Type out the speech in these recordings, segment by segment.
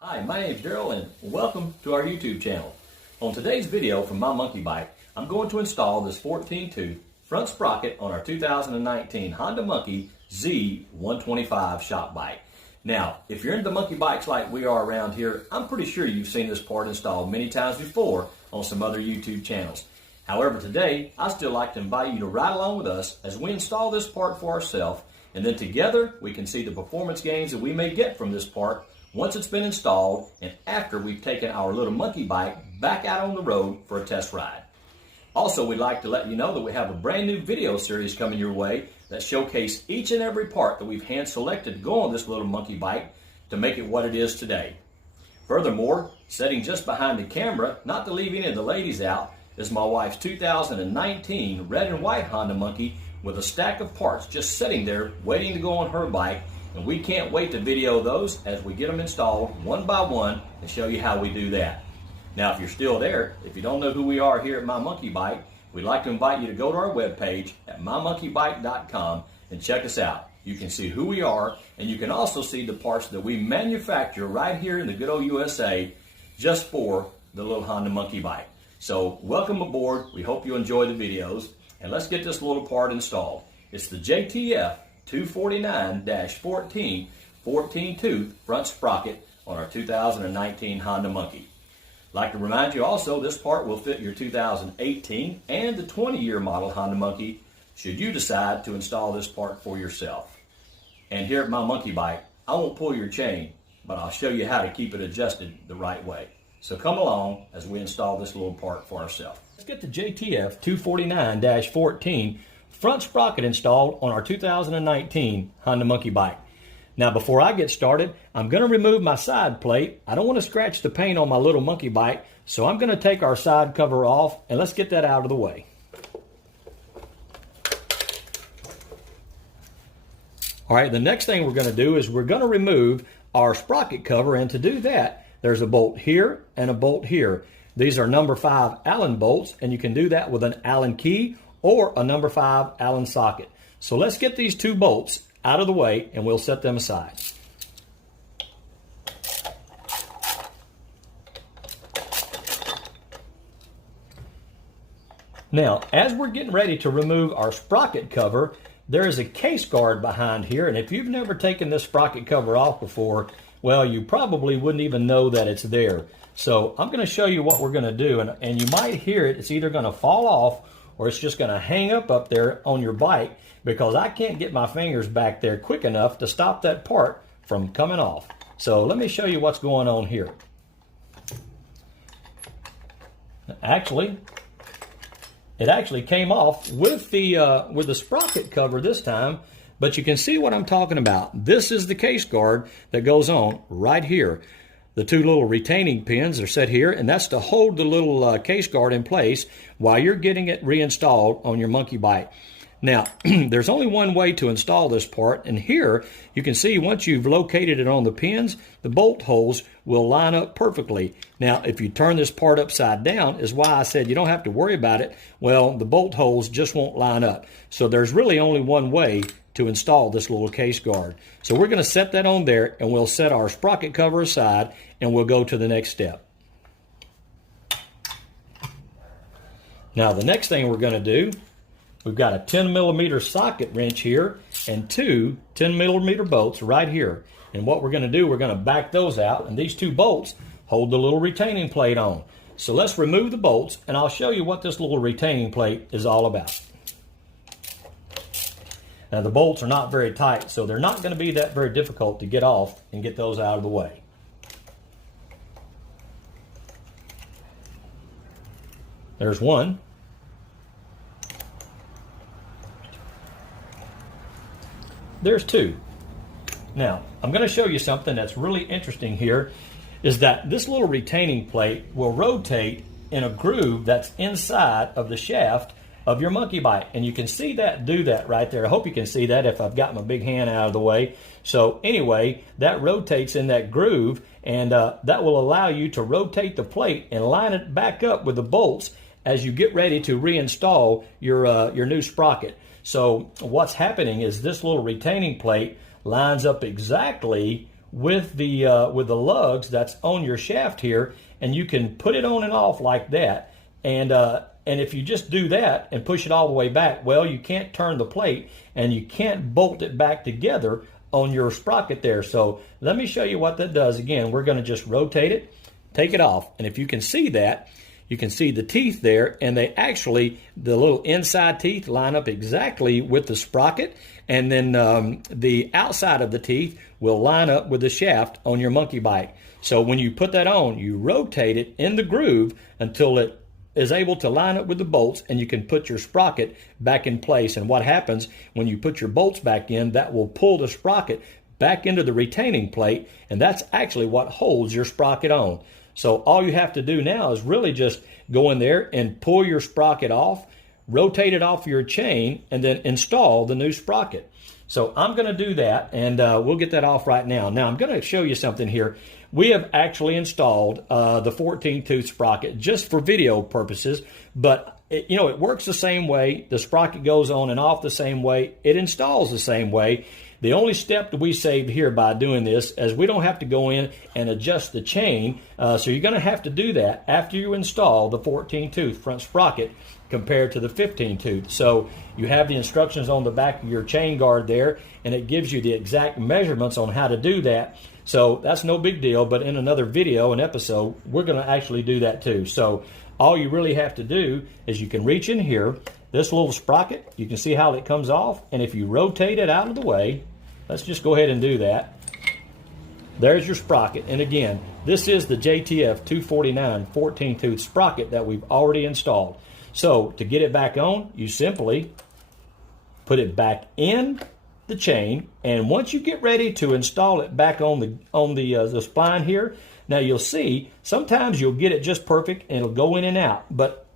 Hi, my name is Daryl and welcome to our YouTube channel. On today's video from My Monkey Bike, I'm going to install this 14-tooth front sprocket on our 2019 Honda Monkey Z125 shop bike. Now, if you're into monkey bikes like we are around here, I'm pretty sure you've seen this part installed many times before on some other YouTube channels. However, today, I still like to invite you to ride along with us as we install this part for ourselves, and then together we can see the performance gains that we may get from this part once it's been installed and after we've taken our little monkey bike back out on the road for a test ride. Also, we'd like to let you know that we have a brand new video series coming your way that showcase each and every part that we've hand selected to go on this little monkey bike to make it what it is today. Furthermore, sitting just behind the camera, not to leave any of the ladies out, is my wife's 2019 red and white Honda Monkey with a stack of parts just sitting there waiting to go on her bike. And we can't wait to video those as we get them installed one by one and show you how we do that. Now, if you're still there, if you don't know who we are here at My Monkey Bike, we'd like to invite you to go to our webpage at mymonkeybike.com and check us out. You can see who we are, and you can also see the parts that we manufacture right here in the good old USA just for the little Honda Monkey Bike. So welcome aboard. We hope you enjoy the videos, and let's get this little part installed. It's the JTF 249-14 14-tooth front sprocket on our 2019 Honda Monkey. Like to remind you also, this part will fit your 2018 and the 20-year model Honda Monkey should you decide to install this part for yourself. And here at My Monkey Bike, I won't pull your chain, but I'll show you how to keep it adjusted the right way. So come along as we install this little part for ourselves. Let's get the JTF 249-14 front sprocket installed on our 2019 Honda Monkey Bike. Now, before I get started, I'm going to remove my side plate. I don't want to scratch the paint on my little monkey bike, so I'm going to take our side cover off, and let's get that out of the way. All right, the next thing we're going to do is we're going to remove our sprocket cover, and to do that, there's a bolt here and a bolt here. These are number 5 Allen bolts, and you can do that with an Allen key or a number 5 Allen socket. So let's get these two bolts out of the way and we'll set them aside. Now, as we're getting ready to remove our sprocket cover, there is a case guard behind here, and if you've never taken this sprocket cover off before, well, you probably wouldn't even know that it's there. So I'm going to show you what we're going to do, and you might hear it. It's either going to fall off or it's just going to hang up there on your bike, because I can't get my fingers back there quick enough to stop that part from coming off. So let me show you what's going on here. Actually, it actually came off with the sprocket cover this time, but you can see what I'm talking about. This is the case guard that goes on right here. The two little retaining pins are set here, and that's to hold the little case guard in place while you're getting it reinstalled on your monkey bike. Now, there's only one way to install this part, and here you can see once you've located it on the pins, the bolt holes will line up perfectly. Now, if you turn this part upside down, is why I said you don't have to worry about it. Well, the bolt holes just won't line up. So there's really only one way to install this little case guard. So we're going to set that on there, and we'll set our sprocket cover aside, and we'll go to the next step. Now, the next thing we're going to do, we've got a 10mm socket wrench here and two 10mm bolts right here. And what we're going to do, we're going to back those out, and these two bolts hold the little retaining plate on. So let's remove the bolts, and I'll show you what this little retaining plate is all about. Now, the bolts are not very tight, so they're not going to be that very difficult to get off and get those out of the way. There's one. There's two. Now, I'm going to show you something that's really interesting here, is that this little retaining plate will rotate in a groove that's inside of the shaft of your monkey bike, and you can see that do that right there. I hope you can see that if I've got my big hand out of the way. So anyway, that rotates in that groove, and that will allow you to rotate the plate and line it back up with the bolts as you get ready to reinstall your new sprocket. So what's happening is this little retaining plate lines up exactly with the lugs that's on your shaft here, and you can put it on and off like that. And if you just do that and push it all the way back, well, you can't turn the plate and you can't bolt it back together on your sprocket there. So let me show you what that does. Again, we're going to just rotate it, take it off, and if you can see that, you can see the teeth there, and they actually, the little inside teeth line up exactly with the sprocket, and then the outside of the teeth will line up with the shaft on your monkey bike. So when you put that on, you rotate it in the groove until it is able to line up with the bolts, and you can put your sprocket back in place. And what happens when you put your bolts back in, that will pull the sprocket back into the retaining plate, and that's actually what holds your sprocket on. So all you have to do now is really just go in there and pull your sprocket off, rotate it off your chain, and then install the new sprocket. So I'm going to do that, and we'll get that off right now. Now I'm going to show you something here. We have actually installed the 14-tooth sprocket just for video purposes, but it works the same way. The sprocket goes on and off the same way. It installs the same way. The only step that we save here by doing this is we don't have to go in and adjust the chain. So you're going to have to do that after you install the 14-tooth front sprocket compared to the 15-tooth. So you have the instructions on the back of your chain guard there, and it gives you the exact measurements on how to do that. So that's no big deal, but in another video, an episode, we're going to actually do that too. So all you really have to do is you can reach in here, this little sprocket, you can see how it comes off, and if you rotate it out of the way, let's just go ahead and do that. There's your sprocket, and again, this is the JTF 249 14-tooth sprocket that we've already installed. So to get it back on, you simply put it back in the chain, and once you get ready to install it back on the spline here, now you'll see sometimes you'll get it just perfect and it'll go in and out. But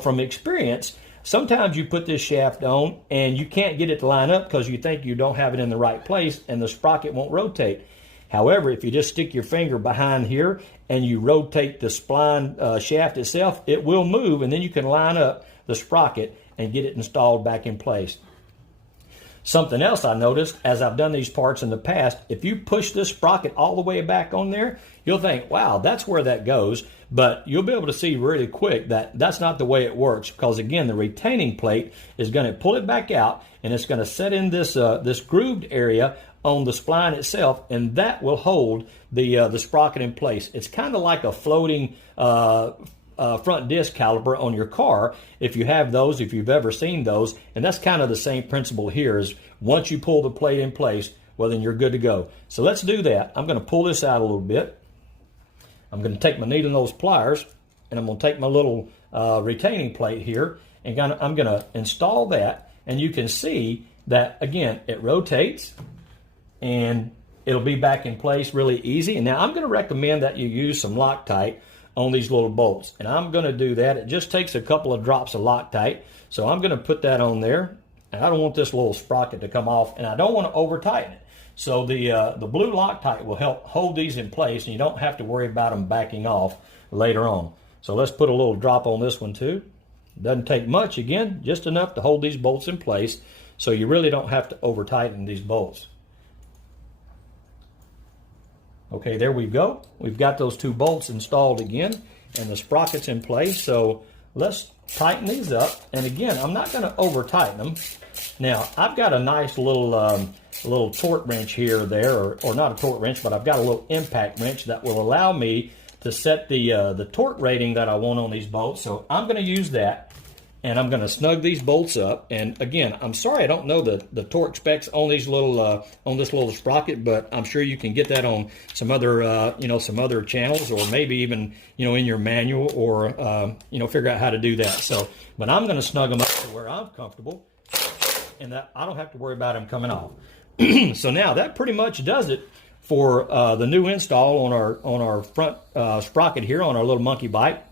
from experience, sometimes you put this shaft on and you can't get it to line up because you think you don't have it in the right place and the sprocket won't rotate. However, if you just stick your finger behind here and you rotate the spline shaft itself, it will move, and then you can line up the sprocket and get it installed back in place. Something else I noticed as I've done these parts in the past, if you push this sprocket all the way back on there, you'll think, wow, that's where that goes. But you'll be able to see really quick that that's not the way it works, because again, the retaining plate is going to pull it back out, and it's going to set in this this grooved area on the spline itself, and that will hold the sprocket in place. It's kind of like a floating front disc caliper on your car, if you have those, if you've ever seen those. And that's kind of the same principle here, is once you pull the plate in place, well, then you're good to go. So let's do that. I'm going to pull this out a little bit. I'm going to take my needle nose pliers, and I'm going to take my little retaining plate here, and I'm going to install that. And you can see that, again, it rotates, and it'll be back in place really easy. And now I'm going to recommend that you use some Loctite on these little bolts, and I'm going to do that. It just takes a couple of drops of Loctite, so I'm going to put that on there. And I don't want this little sprocket to come off, and I don't want to over tighten it. So the blue Loctite will help hold these in place, and you don't have to worry about them backing off later on. So let's put a little drop on this one too. Doesn't take much, again, just enough to hold these bolts in place, so you really don't have to over tighten these bolts. Okay, there we go. We've got those two bolts installed again, and the sprocket's in place. So let's tighten these up. And again, I'm not going to over tighten them. Now, I've got a nice little torque wrench here or there, or not a torque wrench, but I've got a little impact wrench that will allow me to set the torque rating that I want on these bolts. So I'm going to use that, and I'm going to snug these bolts up. And again, I'm sorry I don't know the torque specs on these little on this little sprocket, but I'm sure you can get that on some other some other channels, or maybe even in your manual, or figure out how to do that. So, but I'm going to snug them up to where I'm comfortable, and that I don't have to worry about them coming off. So now that pretty much does it for the new install on our front sprocket here on our little monkey bike.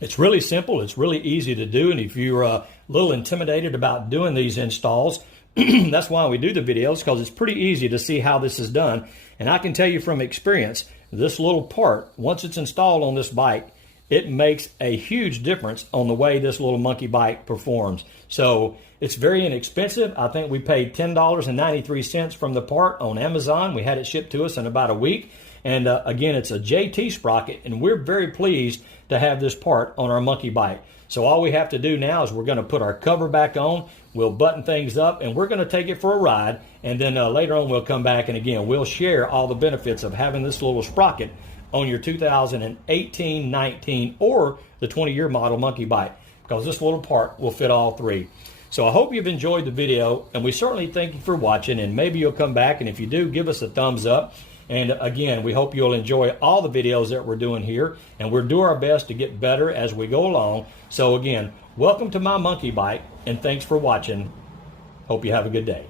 It's really simple. It's really easy to do. And if you're a little intimidated about doing these installs, that's why we do the videos, because it's pretty easy to see how this is done. And I can tell you from experience, this little part, once it's installed on this bike, it makes a huge difference on the way this little monkey bike performs. So it's very inexpensive. I think we paid $10.93 from the part on Amazon. We had it shipped to us in about a week. And again, it's a JT sprocket, and we're very pleased to have this part on our monkey bike. So all we have to do now is we're going to put our cover back on, we'll button things up, and we're going to take it for a ride. And then later on we'll come back, and again, we'll share all the benefits of having this little sprocket on your 2018, 19, or the 20-year model monkey bike, because this little part will fit all three. So I hope you've enjoyed the video, and we certainly thank you for watching, and maybe you'll come back, and if you do, give us a thumbs up. And again, we hope you'll enjoy all the videos that we're doing here, and we'll do our best to get better as we go along. So again, welcome to my monkey bike, and thanks for watching. Hope you have a good day.